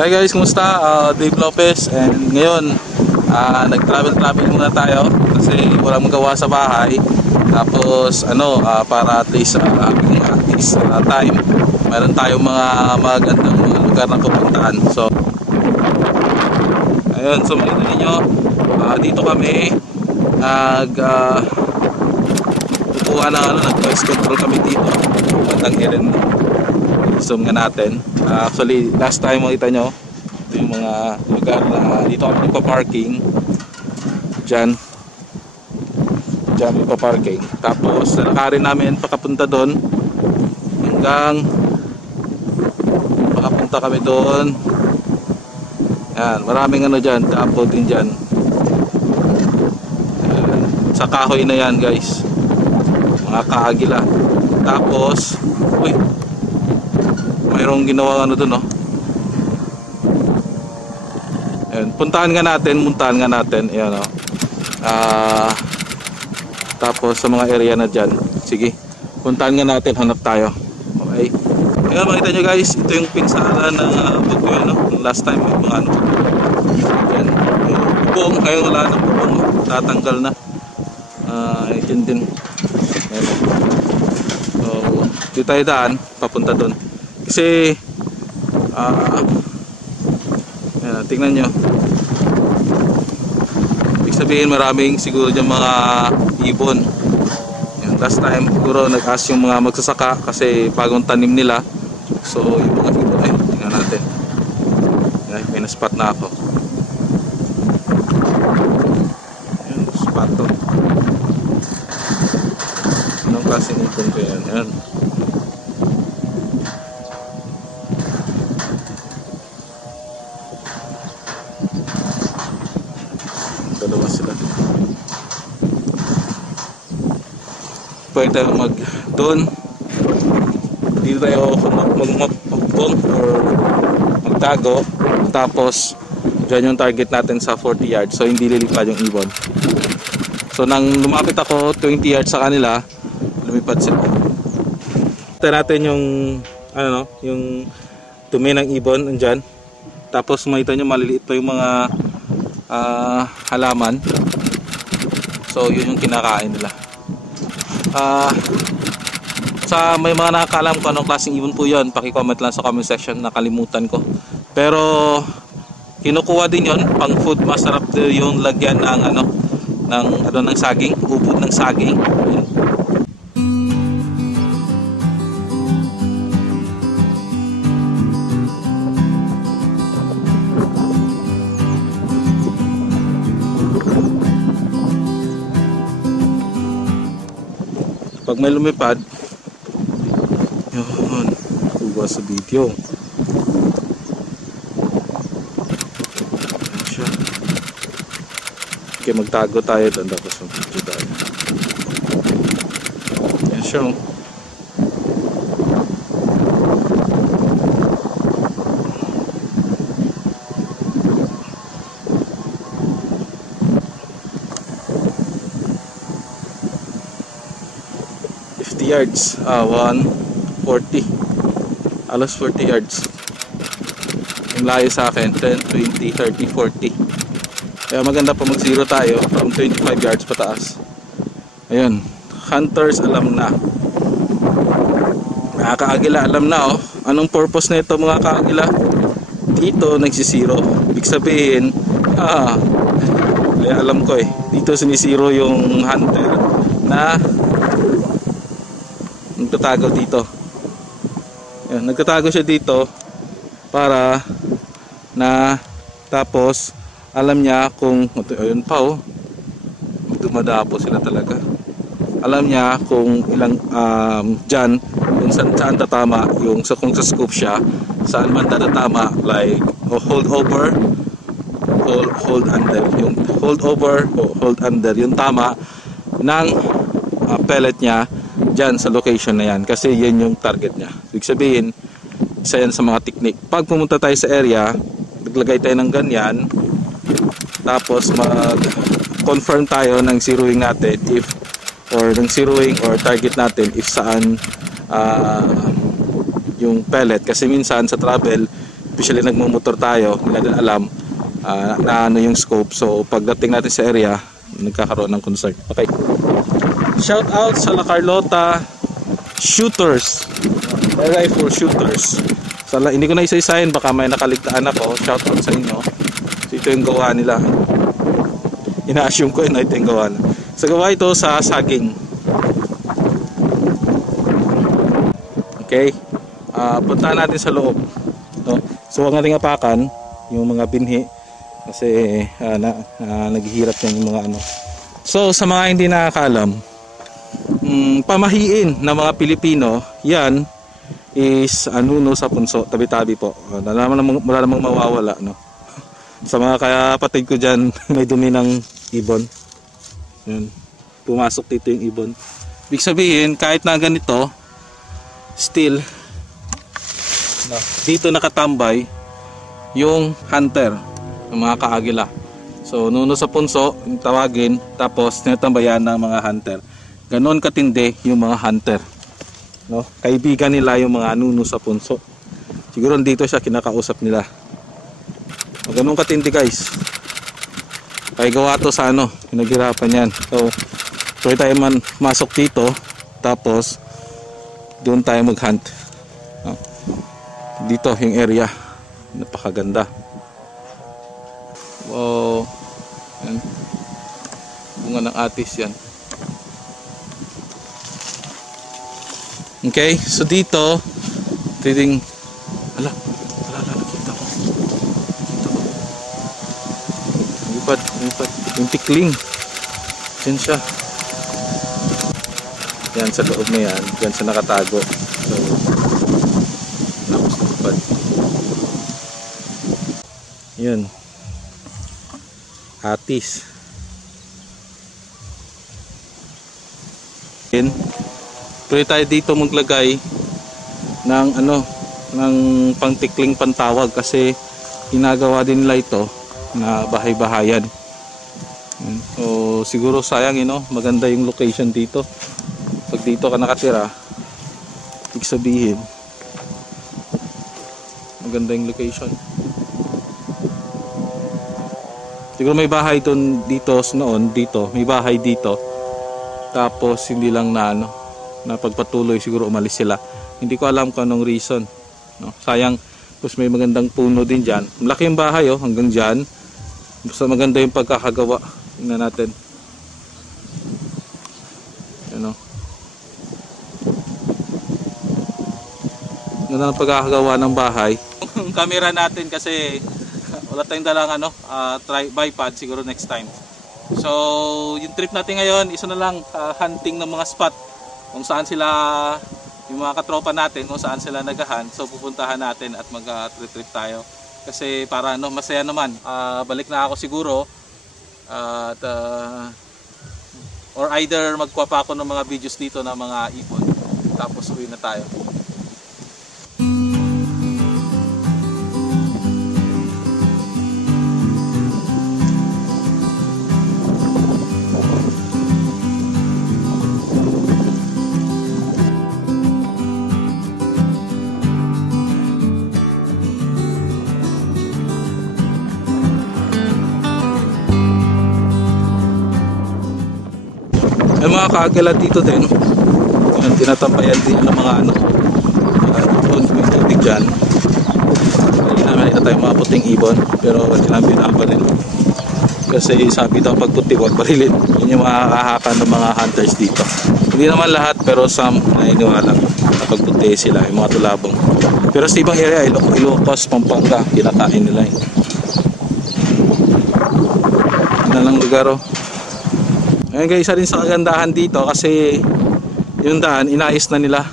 Hi guys, kumusta? Dave Lopez, and ngayon nag-travel muna tayo kasi walang magawa sa bahay. Tapos para at least time meron tayong mga magandang lugar na pupuntahan. So ayun, so makita ninyo dito kami kukuha ng nag-voice control kami dito bandang Eren. Zoom nga natin. Actually last time makita nyo ito yung mga lugar na dito kami pa-parking. Diyan pa-parking. Tapos nalakarin namin pakapunta doon hanggang pakapunta kami doon. Yan, maraming dyan, tapo din dyan. Yan, sa kahoy na yan guys, mga kaagila. Tapos mayroong ginawa doon, no? Ayan, puntahan nga natin, ayan, no? Tapos sa mga area na dyan, sige, puntahan nga natin, hanap tayo. Okay, ayan, makita nyo guys, ito yung pinsala na bagyo, no? Last time may mga ayan, yung bubong, ngayon wala na bubong, tatanggal na. Yun din. Ayan. So dito tayo daan, papunta doon. Kasi yan, tingnan nyo, ibig sabihin maraming siguro dyan mga ibon. Yan, last time siguro nag-ask yung mga magsasaka kasi bagong tanim nila. So yung mga ibon, tingnan natin. Yan, may na-spot na ako. Yan, spot to. Anong klaseng ibon ko yan? Yan. Dalawa sila. Pwede tayo doon. Dito tayo magmapagpong or magtago. Tapos dyan yung target natin sa 40 yards. So hindi lilipad yung ibon. So nang lumapit ako 20 yards sa kanila, lumipad sila. Ito natin yung yung dumi ng ibon andyan. Tapos makita nyo maliliit pa yung mga halaman. So yun yung kinakain nila. Sa may mga nakakaalam kung anong klaseng ibon po yun, paki-comment lang sa comment section, nakalimutan ko. Pero kinukuha din yun pang food. Masarap yung lagyan ng saging, ubod ng saging. Pag may lumipad, yun, kuha sa video. Okay, magtago tayo doon tapos mag-video tayo. Yan siya. 50 yards, 140, alas 40 yards yung layo sa akin. 10, 20, 30, 40. Kaya maganda pa mag zero tayo from 25 yards pataas. Ayun, hunters alam na, mga kaagila alam na anong purpose na ito mga kaagila. Dito nagsisiro, ibig sabihin kaya alam ko dito sinisiro yung hunter na nagtatago dito. Ayan, nagtatago siya dito para na tapos alam niya kung ayun pa oh, dumadapo sila talaga. Alam niya kung ilang dyan kung saan tatama yung kung sa scoop siya, saan man tatama, like hold over, hold under, yung hold over o hold under yung tama ng pellet niya dyan sa location na yan, kasi yan yung target niya. Ibig sabihin, isa yan sa mga technique. Pag pumunta tayo sa area, naglagay tayo ng ganyan, tapos mag-confirm tayo ng zeroing natin ng zeroing or target natin if saan yung pellet. Kasi minsan sa travel, especially nagmumotor tayo, hindi natin alam na ano yung scope. So pagdating natin sa area, nagkakaroon ng concern. Okay. Shout out sa La Carlota Shooters, rifle shooters. Hindi ko na isa-isahin, baka may nakaligtaan ako. Shout out sa inyo. So, ito yung gawa nila. Ina-assume ko ito yung gawa nila. Sa gawa ito sa saging. Okay. Punta natin sa loob. No? So ang ating apakan, yung mga binhi, kasi naghihirap yan yung mga ano. So sa mga hindi nakakaalam, pamahiin ng mga Pilipino, yan is nuno sa punso, tabi-tabi po. Wala namang mawawala, no? Sa mga kapatid ko dyan, may dumi ng ibon. Yun. Pumasok dito yung ibon. Ibig sabihin, kahit na ganito, still, no, dito nakatambay yung hunter, yung mga kaagila. So, nuno sa punso, yung tawagin, tapos tinatambayan ng mga hunter. Ganon katindi yung mga hunter. No? Kaibigan nila yung mga nuno sa punso. Siguro dito siya kinakausap nila. Ganon katindi guys. Kaya gawa to sa pinaghirapan yan. So, pwede tayo masok dito, tapos doon tayo mag-hunt. No? Dito yung area. Napakaganda. Wow. Yan. Bunga ng atis yan. Okay, so dito nakita ko. Lipad, yung tikling. Yan siya. Yan sa loob na yan, yan sa nakatago. So, lipad. Yun. Atis. Pwede tayo dito maglagay ng ng pangtikling pantawag, kasi ginagawa din nila ito na bahay-bahayan. So siguro sayang maganda yung location dito. Pag dito ka nakatira, ibig sabihin maganda yung location. Siguro may bahay dito noon, may bahay dito. Tapos hindi lang na pagpatuloy, siguro umalis sila. Hindi ko alam kung anong reason, no? Sayang, tapos may magandang puno din dyan. Malaki yung bahay hanggang dyan. Basta maganda yung pagkakagawa. Tingnan natin. Ganda ng pagkakagawa ng bahay. Yung camera natin kasi wala tayong dalang tripod, siguro next time. So yung trip natin ngayon, isa na lang, hunting ng mga spot kung saan sila, yung mga katropa natin, kung saan sila naghahan. So pupuntahan natin at mag-trip tayo, kasi para masaya naman. Balik na ako siguro at or either magkuha pa ako ng mga videos dito ng mga ibon, tapos uwi na tayo. May mga kaagila dito din. Yan, tinatampayan din ng mga doon may tubig dyan. Hindi naman ito tayo mga puting ibon, pero sinabi na pa rin. Kasi sabi daw pag puti, wag barilin. Yun yung makakahakan ng mga hunters dito. Hindi naman lahat, pero some na iniwala. Napagpunti sila, yung mga tulabong. Pero sa ibang area, Ilocos, Pampanga, kinakain nila eh. Yan lang lugar oh. Ngayon guys, isa rin sa kagandahan dito kasi yung daan, inayos na nila.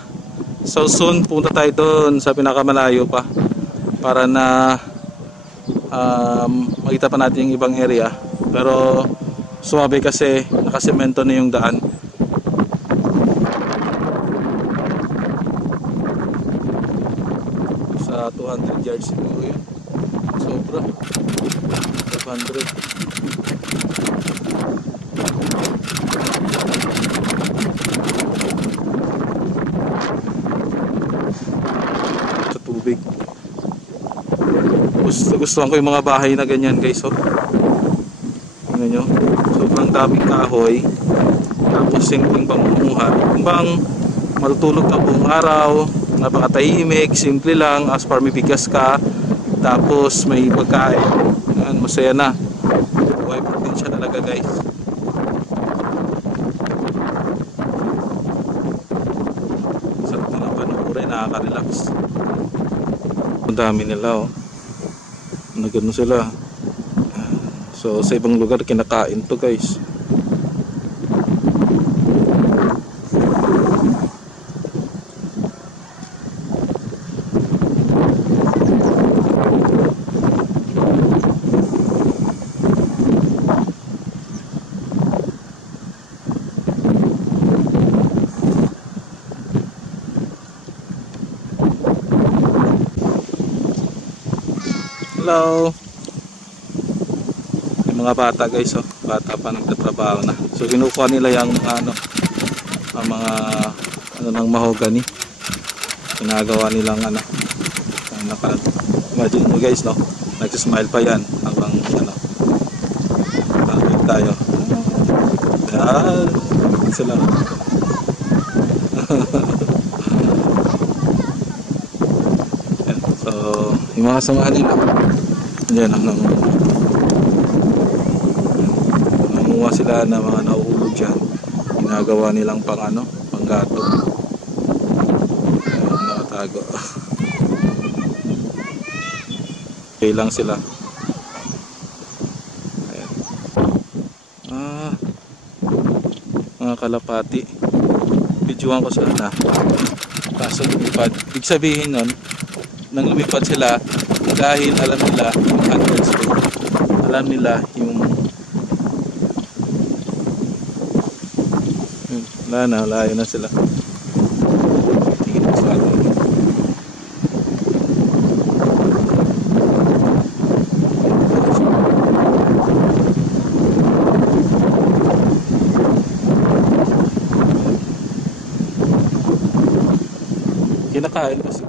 So soon, punta tayo doon sa pinakamalayo pa para na makita pa natin yung ibang area. Pero sumabi kasi nakasemento na yung daan. Sa 200 yards siguro yun. Sobra. 200. Sa tubig. Gustuhan ko yung mga bahay na ganyan guys oh. Tingnan nyo, sobrang daming kahoy, tapos simpleng pamumuhat. Kung bang matutulog ka buong araw, napakatahimik, simple lang, as far may bigas ka, tapos may pagkain. Yan, masaya na. Buhay probinsya talaga guys. Sarap na ng panuorin, nakaka-relax. Ang dami nila oh. Nagano sila. So sa ibang lugar kinakain to guys. Hello. Yung mga bata guys oh, bata pa nagtatrabaho na. So kinukuha nila yung ang mga ng mahogany. Ginagawa nilang imagine mo guys no, nagsismile pa yan habang bakit tayo. Sila. Yan. So yung mga samahan nila yan nangunguha sila na mga nauulog dyan, ginagawa nilang panggato. Nakatago. Okay lang sila. Ayan. Mga kalapati, videoan ko sana kaso lumipad. Ibig sabihin nun, nang lumipad sila dahil alam nila yung hundreds ko, alam nila yung wala na, layo na sila. Tingin ko sa atin. Kinakain kasi